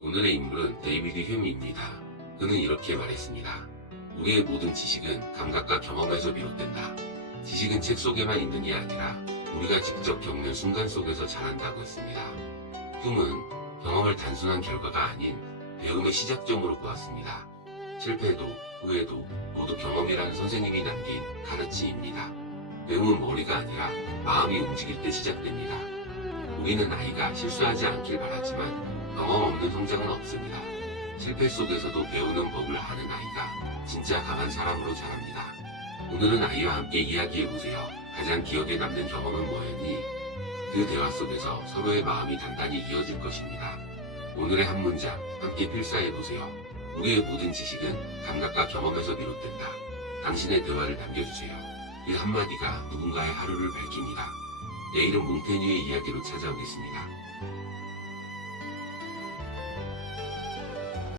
오늘의 인물은 데이비드 휴미입니다. 그는 이렇게 말했습니다. 우리의 모든 지식은 감각과 경험에서 비롯된다. 지식은 책 속에만 있는 게 아니라 우리가 직접 겪는 순간 속에서 자란다고 했습니다. 흉은 경험을 단순한 결과가 아닌 배움의 시작점으로 보았습니다. 실패도 후회도 모두 경험이라는 선생님이 남긴 가르침입니다. 배움은 머리가 아니라 마음이 움직일 때 시작됩니다. 우리는 아이가 실수하지 않길 바라지만 경험 없는 성장은 없습니다. 실패 속에서도 배우는 법을 아는 아이가 진짜 강한 사람으로 자랍니다. 오늘은 아이와 함께 이야기해보세요. 가장 기억에 남는 경험은 뭐였니? 그 대화 속에서 서로의 마음이 단단히 이어질 것입니다. 오늘의 한 문장 함께 필사해보세요. 우리의 모든 지식은 감각과 경험에서 비롯된다. 당신의 대화를 남겨주세요. 이 한마디가 누군가의 하루를 밝힙니다. 내일은 몽테뉴의 이야기로 찾아오겠습니다.